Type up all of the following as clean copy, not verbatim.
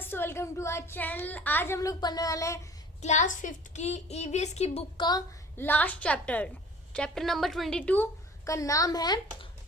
Viewers, welcome to our channel. आज हम लोग पढ़ने वाले हैं क्लास 5th की ईवीएस की बुक का लास्ट चैप्टर नंबर 22 का नाम है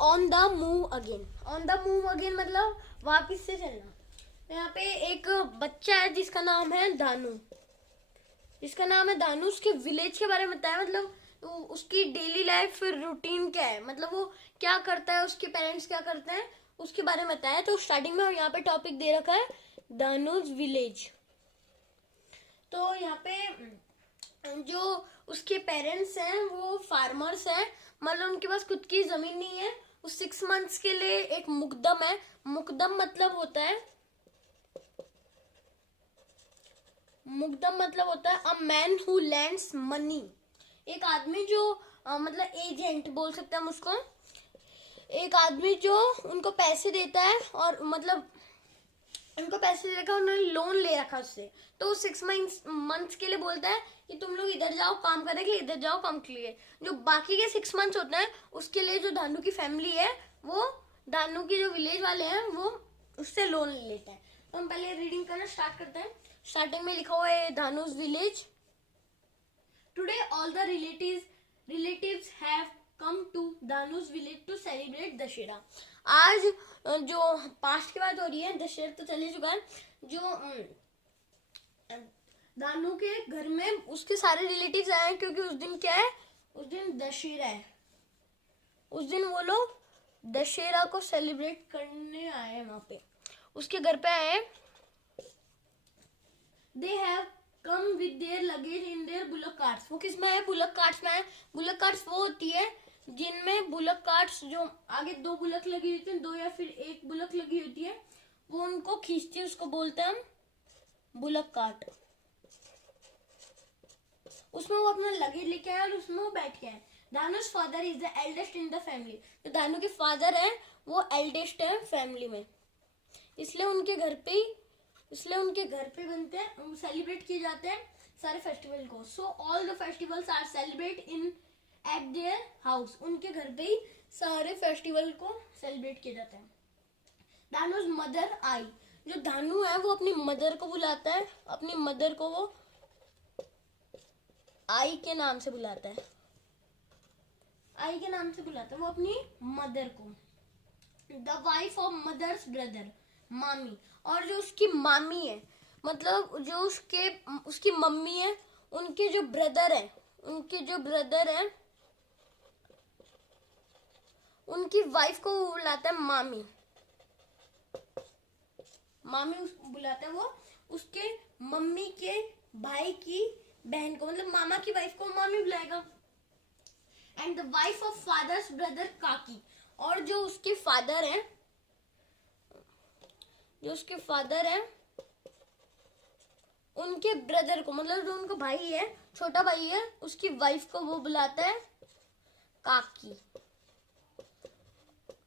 on the move again. On the move again मतलब वापिस से चलना। यहाँ पे एक बच्चा है जिसका नाम है दानू। उसके विलेज के बारे में बताया, मतलब उसकी डेली लाइफ रूटीन क्या है, मतलब वो क्या करता है, उसके पेरेंट्स क्या करते हैं, उसके बारे में बताया। तो स्टार्टिंग में यहाँ पे टॉपिक दे रखा है दानूज विलेज। तो यहाँ पे जो उसके पेरेंट्स हैं वो फार्मर्स हैं, मतलब उनके पास खुद की जमीन नहीं है। वो 6 मंथ्स के लिए एक मुकदम है। मुकदम मतलब होता है a man who lands money. एक आदमी जो मतलब एजेंट बोल सकते हैं हम उसको। एक आदमी जो उनको पैसे देता है, और मतलब उनको पैसे दे रखा, उन्होंने लोन ले रखा उससे। तो 6 मंथ्स के लिए बोलता है कि तुम लोग इधर जाओ काम करने के लिए, इधर जाओ काम के लिए। जो बाकी के 6 मंथ्स होते हैं उसके लिए जो दानू की फैमिली है, वो दानू की जो विलेज वाले हैं वो उससे लोन ले लेते हैं। तो हम पहले रीडिंग करना स्टार्ट करते हैं। स्टार्टिंग में लिखा हुआ है Danu's village. Today all the relatives have come to Danu's village to celebrate Dussehra. आज जो पास्ट की बात हो रही है, दशहरा तो चल ही चुका है। जो दानू के घर में उसके सारे रिलेटिव्स आए हैं, क्योंकि उस दिन क्या है, उस दिन दशहरा है। उस दिन वो लोग दशहरा को सेलिब्रेट करने आए हैं। वहां पे उसके घर पे आए हैं। They have come with their luggage in their bullock carts। वो किस में है? बुलक कार्ट्स में है। बुलक कार्ट्स वो होती है जिनमें बुलक कार्ट्स जो आगे 2 बुलक लगी होती है, 2 या फिर 1 बुलक लगी होती है, वो उनको खींचती है, उसको बोलते हैं हम बुलक कार्ट। उसमें वो अपना लगेज लेके आए और उसमें वो बैठ के आए। Danu's father is the eldest in the family. तो दानू के फादर है वो एल्डेस्ट है फैमिली में, इसलिए उनके घर पे बनते हैं, सेलिब्रेट किए जाते हैं सारे फेस्टिवल को। So all the festivals are celebrate in at their house. उनके घर पे ही सारे फेस्टिवल को सेलिब्रेट किए जाते हैं। दानूज मदर आई। जो दानू है वो अपनी मदर को बुलाता है। अपनी मदर को वो आई के नाम से बुलाता है। वो अपनी मदर को। The wife of mother's brother, मामी। और जो उसकी मामी है, मतलब जो उसकी मम्मी है, उनके जो ब्रदर है, उनकी वाइफ को वो बुलाता है मामी। बुलाता है वो उसके मम्मी के भाई की बहन को, मतलब मामा की वाइफ को मामी बुलाएगा। And the wife of father's brother काकी। और जो उसके फादर है, उनके ब्रदर को, मतलब जो उनका भाई है, छोटा भाई है, उसकी वाइफ को वो बुलाता है काकी।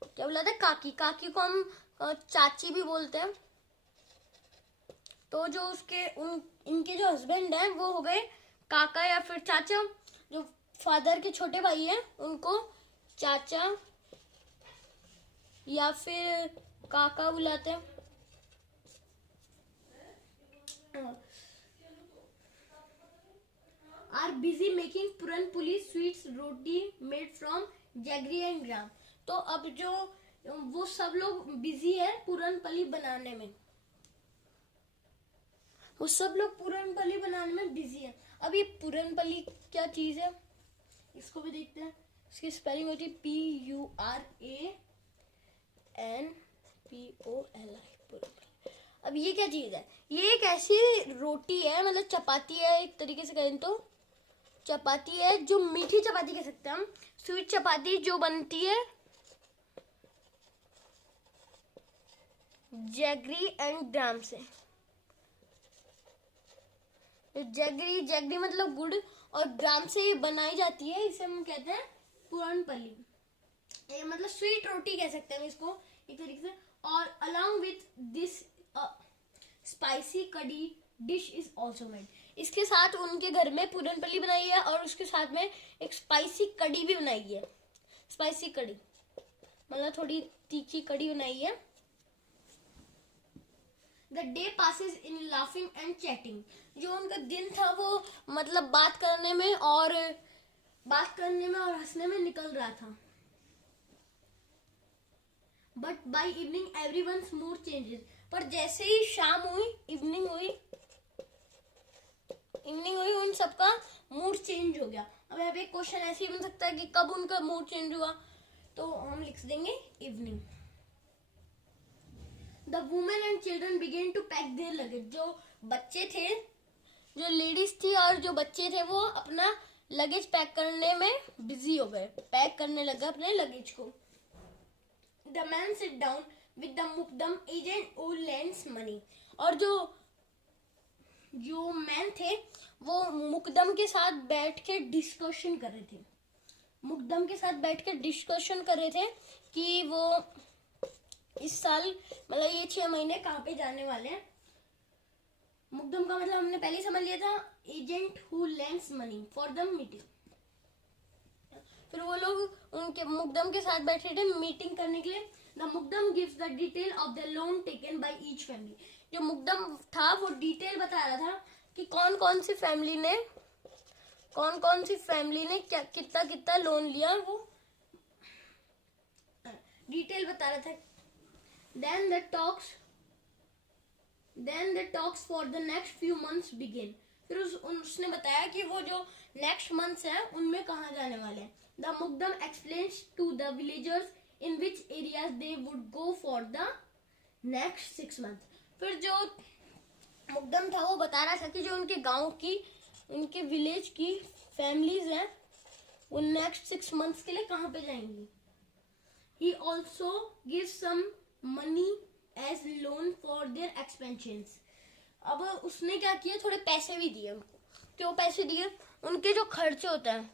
क्या बुलाता है? काकी। काकी को हम चाची भी बोलते हैं। तो जो इनके जो हस्बैंड हैं वो हो गए काका या फिर चाचा। जो फादर के छोटे भाई हैं उनको चाचा या फिर काका बुलाते हैं। Are busy making puran poli sweets roti made from jaggery and gram. तो अब जो वो सब लोग बिजी है पुरन पली बनाने में। बिजी है। अब ये पुरन पली क्या चीज है, इसको भी देखते हैं। इसकी स्पेलिंग होती है PURANPOLI। अब ये क्या चीज है? ये एक ऐसी रोटी है, मतलब चपाती है, एक तरीके से कहें तो चपाती है, जो मीठी चपाती कह सकते हैं हम। स्वीट चपाती जो बनती है जैगरी एंड ग्राम से। जैगरी मतलब गुड़, और ग्राम से ये बनाई जाती है, इसे हम कहते हैं पुरनपली। ये मतलब स्वीट रोटी कह सकते हैं हम इसको एक तरीके से। और अलॉन्ग विथ दिस स्पाइसी कड़ी डिश इज ऑल्सो मेड। इसके साथ उनके घर में पूरनपली बनाई है, और उसके साथ में एक स्पाइसी कड़ी भी बनाई है। स्पाइसी कड़ी मतलब थोड़ी तीखी कड़ी बनाई है। The day passes in laughing and chatting. जो उनका दिन था वो मतलब बात करने में और हंसने में निकल रहा था। But by evening everyone's mood changes. पर जैसे ही शाम हुई, इवनिंग हुई, उन सबका मूड चेंज हो गया। अब यहाँ पे एक क्वेश्चन ऐसे ही बन सकता है कि कब उनका मूड चेंज हुआ, तो हम लिख देंगे evening. The women and children began to pack their luggage. जो बच्चे थे, जो लेडीज थी और जो बच्चे थे, वो अपना लगेज पैक करने में बिजी हो गए, पैक करने लगे अपने लगेज को। The man sit down with the mukadam agent who lends money. और जो मैन थे वो मुकदम के साथ बैठ के डिस्कशन कर रहे थे। कि वो इस साल मतलब ये 6 महीने कहाँ पे जाने वाले हैं। मुकदम का मतलब हमने पहले समझ लिया था, agent who lends money for the meeting. फिर वो लोग उनके मुकदम के साथ बैठे थे मीटिंग करने के लिए। The mukadam gives the detail of the loan taken by each family. जो मुकदम था वो डिटेल बता रहा था कि कौन कौन सी फैमिली ने क्या कितना लोन लिया, वो डिटेल बता रहा था। Then the talks for the next few months begin. फिर उसने बताया कि वो जो नेक्स्ट मंथ्स है उनमें कहाँ जाने वाले हैं। The Mukadam explains to the villagers in which areas they would go for the next 6 months. फिर जो मुकदम था वो बता रहा था कि जो उनके गांव की, उनके विलेज की फैमिलीज हैं वो नेक्स्ट 6 मंथ्स के लिए कहाँ पे जाएंगी। He also gives some money as loan for their expansions. अब उसने क्या किया, थोड़े पैसे भी दिए उनको। क्यों पैसे दिए? उनके जो खर्चे होते हैं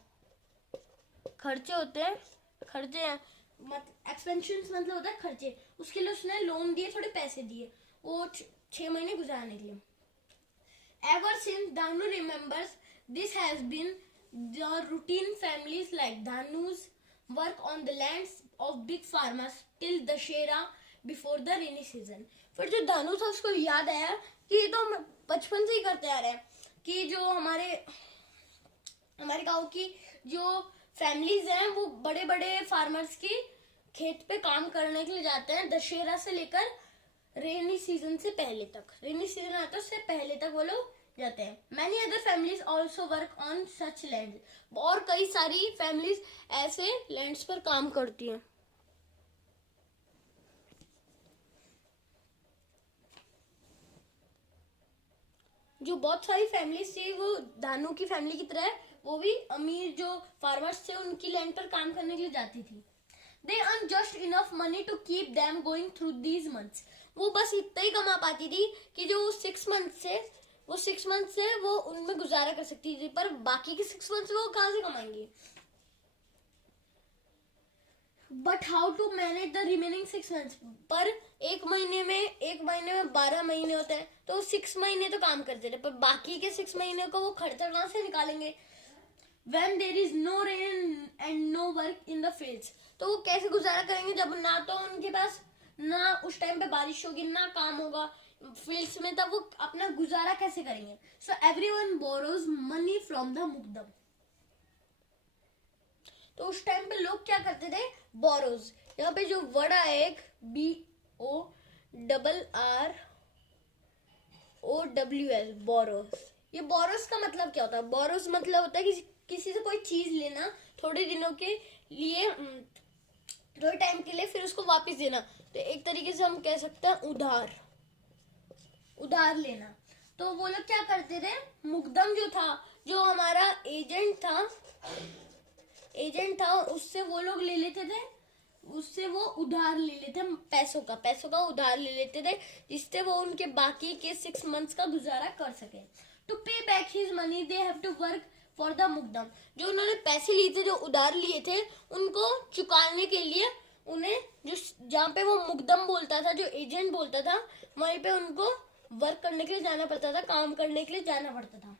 एक्सपेंशंस मतलब होता है खर्चे, उसके लिए उसने लोन दिए, थोड़े पैसे दिए वो 6 महीने गुजारने के लिए। Ever since Danu remembers, this has been the routine. Families like Danu's work on the lands of big farmers till Dashera before the rainy season. फिर जो दानू था उसको याद आया कि ये तो हम बचपन से ही करते आ रहे हैं कि जो हमारे गांव की जो फैमिलीज हैं वो बड़े बड़े फार्मर्स की खेत पे काम करने के लिए जाते हैं दशहरा से लेकर रेनी सीजन से पहले तक। रेनी सीजन आता है उससे पहले तक वो लोग जाते हैं। Many other families also work on such land. और कई सारी फैमिलीज ऐसे लैंड्स पर काम करती हैं। जो बहुत सारी फैमिलीज थी वो दानू की फैमिली की तरह, वो भी अमीर जो फार्मर्स थे उनकी लैंड पर काम करने के लिए जाती थी। They earn just enough money to keep them going through these months. वो बस इतना ही कमा पाती थी कि जो 6 मंथ से वो उनमें गुजारा कर सकती थी, पर बाकी के 6 मंथ वो कहाँ से कमाएंगी। But how to manage the remaining 6 months? पर एक महीने में 12 महीने होते हैं, तो 6 महीने तो काम करते थे, पर बाकी के 6 महीने को वो खर्चा कहाँ से निकालेंगे। When there is no rain and no work in the fields, तो वो कैसे गुजारा करेंगे जब ना तो उनके पास, ना उस टाइम पे बारिश होगी, ना काम होगा फील्ड्स में, तब वो अपना गुजारा कैसे करेंगे। So everyone borrows money from the मुकदम। तो उस टाइम पे लोग क्या करते थे, बोरोज। यहाँ पे जो वर्ड आया एक BORROWS, बोरोस। ये बोरोस का मतलब क्या होता है? बोरोस मतलब होता है किसी से कोई चीज लेना थोड़े दिनों के लिए, थोड़े टाइम के लिए, फिर उसको वापस देना। तो एक तरीके से हम कह सकते हैं उधार लेना। तो वो लोग क्या करते थे, मुकदम जो था, जो हमारा एजेंट था, उससे वो लोग ले लेते थे, उससे वो उधार ले लेते, पैसों का उधार ले लेते थे, जिससे वो उनके बाकी के 6 मंथ्स का गुजारा कर सके। To pay back his money they have to work for the mukadam. जो उन्होंने पैसे लिए थे, जो उधार लिए थे, उनको चुकाने के लिए उन्हें जहाँ पे वो मुकदम बोलता था, जो एजेंट बोलता था, वहीं पे उनको वर्क करने के लिए जाना पड़ता था, काम करने के लिए जाना पड़ता था।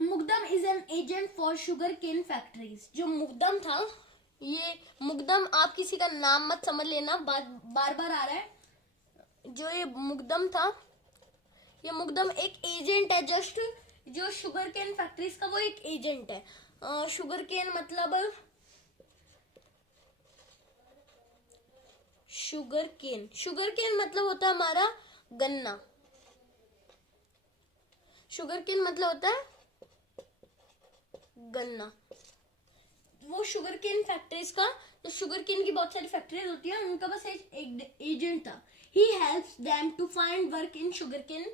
Mukadam is an agent for sugar cane factories. जो मुकदम था, ये मुकदम, आप किसी का नाम मत समझ लेना, बार बार आ रहा है। जो ये मुकदम था, ये मुकदम एक एजेंट है, जस्ट जो शुगर केन फैक्ट्रीज का वो एक एजेंट है। शुगर केन मतलब शुगर केन मतलब होता है हमारा गन्ना। शुगर केन मतलब होता है गन्ना। वो शुगर केन फैक्ट्रीज का, जो शुगर केन की बहुत सारी फैक्ट्रीज होती है, उनका बस एक एजेंट था। He helps them to find work in sugar cane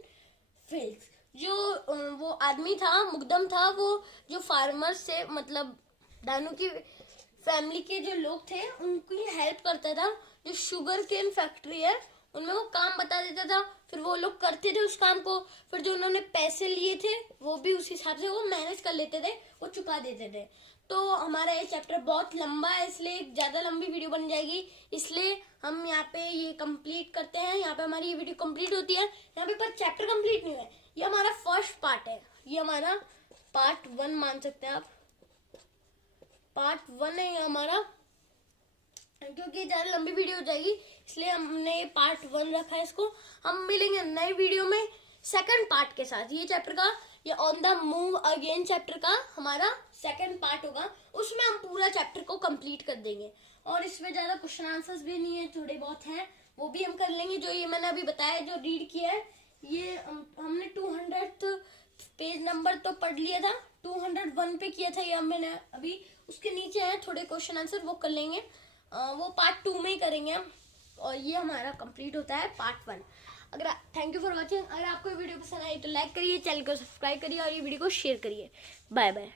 fields. जो वो आदमी था, मुकदम था, वो जो फार्मर्स से मतलब दानू की फैमिली के जो लोग थे उनकी हेल्प करता था। जो शुगर केन फैक्ट्री है उनमें वो काम बता देता था, फिर वो लोग करते थे उस काम को, फिर जो उन्होंने पैसे लिए थे वो भी उस हिसाब से वो मैनेज कर लेते थे, वो चुका देते थे। तो हमारा ये चैप्टर बहुत लंबा है, इसलिए ज़्यादा लंबी वीडियो बन जाएगी, इसलिए हम यहाँ पे ये कंप्लीट करते हैं। यहाँ पे हमारी ये वीडियो कंप्लीट होती है। यहाँ पे पर चैप्टर कंप्लीट नहीं है, ये हमारा फर्स्ट पार्ट है, ये हमारा पार्ट 1 मान सकते हैं आप। पार्ट 1 है ये हमारा, क्योंकि ज़्यादा लंबी वीडियो हो जाएगी इसलिए हमने ये पार्ट 1 रखा है इसको। हम मिलेंगे नए वीडियो में सेकंड पार्ट के साथ। ये चैप्टर का, ये on the move again chapter का हमारा सेकंड पार्ट होगा, उसमें हम पूरा चैप्टर को कंप्लीट कर देंगे। और इसमें ज़्यादा क्वेश्चन आंसर्स भी नहीं है, थोड़े बहुत हैं, वो भी हम कर लेंगे। जो ये मैंने अभी बताया, जो रीड किया है, ये हमने 200 पेज नंबर तो पढ़ लिया था, 201 पे किया था ये मैंने अभी। उसके नीचे है थोड़े क्वेश्चन आंसर, वो कर लेंगे, वो पार्ट 2 में ही करेंगे हम। और ये हमारा कंप्लीट होता है पार्ट 1। अगर थैंक यू फॉर वॉचिंग। अगर आपको वीडियो पसंद आई तो लाइक करिए, चैनल को सब्सक्राइब करिए और ये वीडियो को शेयर करिए। Bye bye.